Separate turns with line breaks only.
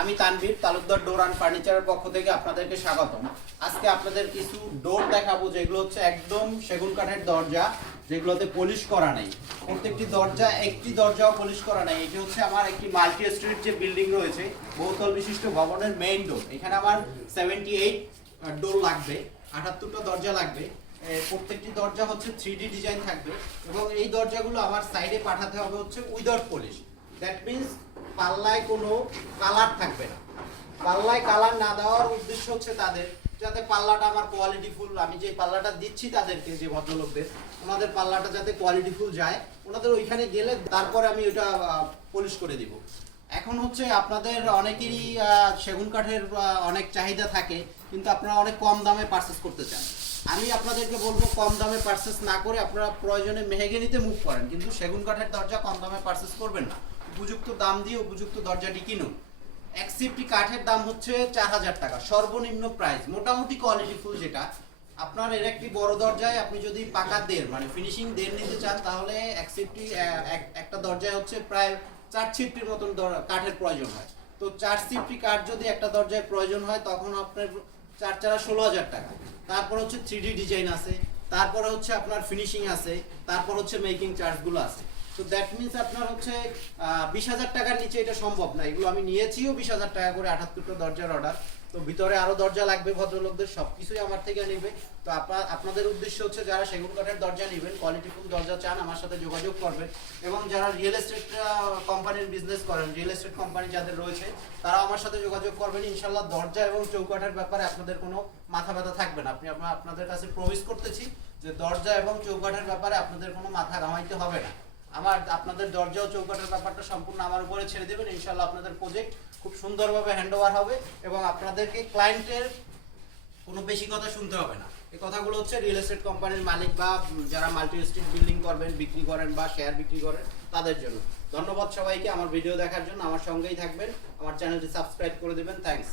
আমি Tanvir, Talukdar door and ফার্নিচারের পক্ষ থেকে আপনাদেরকে স্বাগতম। আজকে আপনাদের কিছু ডোর দেখাবো, যেগুলো হচ্ছে একদম সেগুন কাঠের দরজা, যেগুলোতে পলিশ করা নেই। প্রত্যেকটি দরজা, একটি দরজাও পলিশ করা নেই। এটি হচ্ছে আমার একটি মাল্টি স্ট্রিট যে বিল্ডিং রয়েছে, বহুতল বিশিষ্ট ভবনের মেইন ডোর এখানে আমার সেভেন্টি এইট ডোর লাগবে, আটাত্তরটা দরজা লাগবে। প্রত্যেকটি দরজা হচ্ছে থ্রি ডিজাইন থাকবে এবং এই দরজাগুলো আমার সাইডে পাঠাতে হবে হচ্ছে উইদাউট পলিশ। দ্যাট মিন্স পাল্লায় কোনো কালার থাকবে না। পাল্লায় কালার না দেওয়ার উদ্দেশ্য হচ্ছে তাদের, যাতে পাল্লাটা আমার কোয়ালিটি ফুল আমি যে পাল্লাটা দিচ্ছি তাদেরকে, যে ভদ্রলোকদের, ওনাদের পাল্লাটা যাতে কোয়ালিটি ফুল যায়, ওনাদের ওইখানে গেলে তারপরে আমি ওটা পলিশ করে দিব। এখন হচ্ছে আপনাদের অনেকেরই সেগুন কাঠের অনেক চাহিদা থাকে, কিন্তু আপনারা অনেক কম দামে পারচেস করতে চান। আমি আপনাদেরকে বলব, কম দামে পারচেস না করে আপনারা প্রয়োজনে মেহেগেনিতে মুভ করেন, কিন্তু সেগুন কাঠের দরজা কম দামে পারচেস করবেন না। উপযুক্ত দাম দিয়ে উপযুক্ত দরজাটি কিনুন। এক সিফটি কাঠের দাম হচ্ছে চার হাজার টাকা, সর্বনিম্ন প্রাইস মোটামুটি কোয়ালিটি ফুল যেটা। আপনার এর একটি বড় দরজায় আপনি যদি পাকা দের মানে ফিনিশিং দের নিতে চান, তাহলে এক সিফটি একটা দরজায় হচ্ছে প্রায় চার সিফটির মতন কাঠের প্রয়োজন হয়। তো চার সিফটি কাঠ যদি একটা দরজায় প্রয়োজন হয়, তখন আপনার চার চারা ষোলো হাজার টাকা। তারপর হচ্ছে থ্রি ডিজাইন আছে, তারপরে হচ্ছে আপনার ফিনিশিং আছে, তারপর হচ্ছে মেকিং চার্জগুলো আছে। তো দ্যাট মিনস আপনার হচ্ছে বিশ হাজার টাকার নিচে এটা সম্ভব না। এগুলো আমি নিয়েছিও বিশ হাজার টাকা করে আটাত্তরটা দরজার অর্ডার তো ভিতরে আরও দরজা লাগবে ভদ্রলোকদের, সবকিছুই আমার থেকে নেবে। তো আপনাদের উদ্দেশ্য হচ্ছে যারা সেগুন কাঠের দরজা নেবেন কোয়ালিটিফুল দরজা চান, আমার সাথে যোগাযোগ করবেন। এবং যারা রিয়েল এস্টেট কোম্পানির বিজনেস করেন রিয়েল এস্টেট কোম্পানি যাদের রয়েছে তারা আমার সাথে যোগাযোগ করবেন। ইনশাল্লাহ দরজা এবং চৌকাঠের ব্যাপারে আপনাদের কোনো মাথা ব্যথা থাকবে না। আপনি আপনার, আপনাদের কাছে প্রমিস করতেছি যে দরজা এবং চৌকাঠের ব্যাপারে আপনাদের কোনো মাথা ঘামাইতে হবে না। আমার আপনাদের দরজা ও চৌকাঠের ব্যাপারটা সম্পূর্ণ আমার উপরে ছেড়ে দেবেন। ইনশাল্লাহ আপনাদের প্রজেক্ট খুব সুন্দরভাবে হ্যান্ড ওভার হবে এবং আপনাদেরকে ক্লায়েন্টের কোনো বেশি কথা শুনতে হবে না। এই কথাগুলো হচ্ছে রিয়েল এস্টেট কোম্পানির মালিক বা যারা মাল্টি স্ট্রিট বিল্ডিং করবেন, বিক্রি করেন বা শেয়ার বিক্রি করেন, তাদের জন্য। ধন্যবাদ সবাইকে আমার ভিডিও দেখার জন্য। আমার সঙ্গেই থাকবেন। আমার চ্যানেলটি সাবস্ক্রাইব করে দেবেন। থ্যাঙ্কস